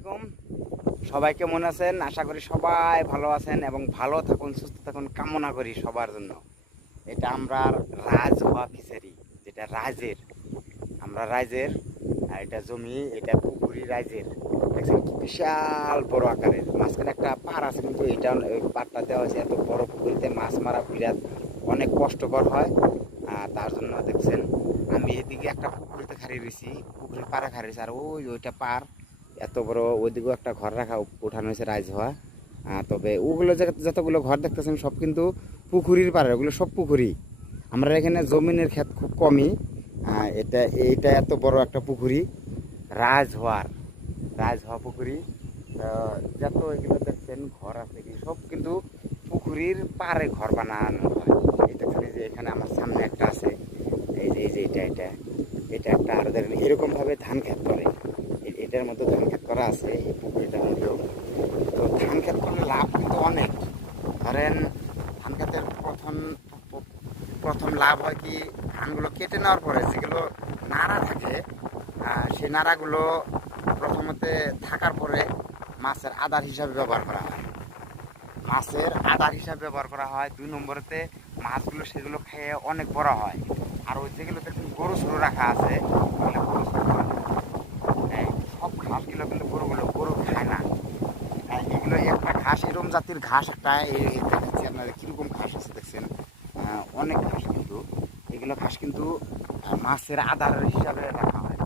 আলাইকুম। সবাই কেমন আছেন? আশা করি সবাই ভালো আছেন এবং ভালো থাকুন, সুস্থ থাকুন কামনা করি সবার জন্য। এটা আমরা রাজহোয়া ফিশারি, যেটা রাজের, আমরা রাইজের। আর এটা জমি, এটা পুকুরি রাইজের। দেখছেন কি বিশাল বড় আকারের, মাঝখানে একটা পাড় আছে, কিন্তু এটা পাড়টা দেওয়া হয়েছে এত বড় পুকুরিতে মাছ মারা বিরাট অনেক কষ্টকর হয়। তার জন্য দেখছেন আমি এদিকে একটা পুকুরিতে খাড়িয়ে রয়েছি, পুকুরের পাড়ে খাড়িয়ে রয়েছি, আর ওইটা পাড় এত বড়, ওইদিকেও একটা ঘর রাখা উঠানো হয়েছে রাইজ হওয়া। তবে ওগুলো যতগুলো ঘর দেখতেছেন সব কিন্তু পুকুরির পাড়ে, ওগুলো সব পুকুরি। আমরা এখানে জমিনের ক্ষেত খুব কমই। এইটা এত বড় একটা পুকুরি, রাজহওয়া পুকুরি। যত এগুলো দেখছেন ঘর আছে কি সব কিন্তু পুকুরির পাড়ে ঘর বানানো হয়। এই দেখছেন যে এখানে আমার সামনে একটা আছে, এই যে এটা একটা, আর দেখেন এরকম ভাবে ধান ক্ষেত করে। এটার মধ্যে ধান ক্ষেত করা আছে এই পুকুরিটার মধ্যেও। তো ধান ক্ষেত করলে লাভ কিন্তু অনেক। ধরেন ধান ক্ষেতের প্রথম লাভ হয় কি, ধানগুলো কেটে নেওয়ার পরে যেগুলো নাড়া থাকে, সেই নাড়াগুলো প্রথমতে থাকার পরে মাছের আদার হিসাবে ব্যবহার করা হয়। দুই নম্বরেতে মাছগুলো সেগুলো খেয়ে অনেক বড় হয়। আর ওই যেগুলো দেখুন গরু সরু রাখা আছে, সব ঘাসগুলো কিন্তু গরু খায় না। এগুলো একটা ঘাস, এরম জাতির ঘাস একটা, দেখাচ্ছি আপনাদের কীরকম ঘাস আছে দেখছেন। অনেক ঘাস, কিন্তু এগুলো ঘাস কিন্তু মাছের আদার হিসাবে রাখা হয়।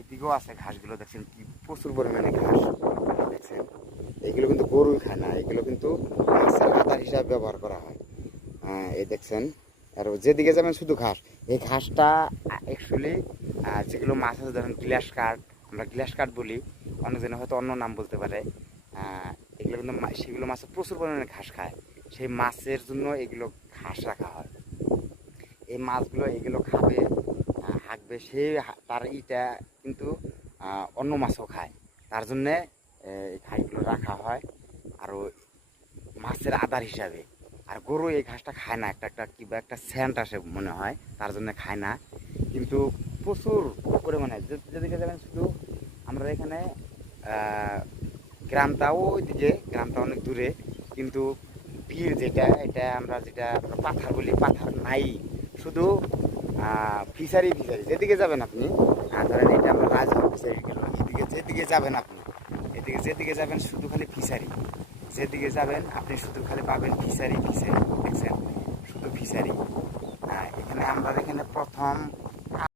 এদিকেও আছে ঘাসগুলো দেখছেন কি প্রচুর পরিমাণে ঘাস দেখছেন। এগুলো কিন্তু গরুই খায় না, এগুলো কিন্তু মাছের আদার হিসাবে ব্যবহার করা হয়। এই দেখছেন, আর যেদিকে যাবেন শুধু ঘাস। এই ঘাসটা অ্যাকচুয়ালি যেগুলো মাছ আছে, ধরেন গ্লাস কাঠ, আমরা গ্লাস কাঠ বলি, অনেকজনে হয়তো অন্য নাম বলতে পারে। এগুলো কিন্তু সেগুলো মাছের প্রচুর পরিমাণে ঘাস খায়, সেই মাছের জন্য এগুলো ঘাস রাখা হয়। এই মাছগুলো এগুলো খাবে, হাঁকবে, সে তার ইটা কিন্তু অন্য মাছও খায়, তার জন্যে এই ঘাসগুলো রাখা হয় আরও মাছের আদার হিসাবে। আর গরু এই ঘাসটা খায় না, একটা কিংবা একটা স্যান্ট আসে মনে হয়, তার জন্য খায় না। কিন্তু প্রচুর পরিমাণে যেদিকে যাবেন শুধু আমরা এখানে গ্রামটাও ওইদিকে, গ্রামটা অনেক দূরে, কিন্তু ভিড় এটা আমরা যেটা পাথার বলি, পাথার নাই, শুধু ফিশারি যেদিকে যাবেন আপনি। ধরেন এটা আমরা রাজহোয়া ফিশারি গেল, যেদিকে যাবেন আপনি, যেদিকে যাবেন শুধু খালি ফিশারি, যেদিকে যাবেন আপনি শুধু খালি পাবেন ফিশারি দেখছেন, শুধু ফিশারি। এখানে আমরা এখানে প্রথম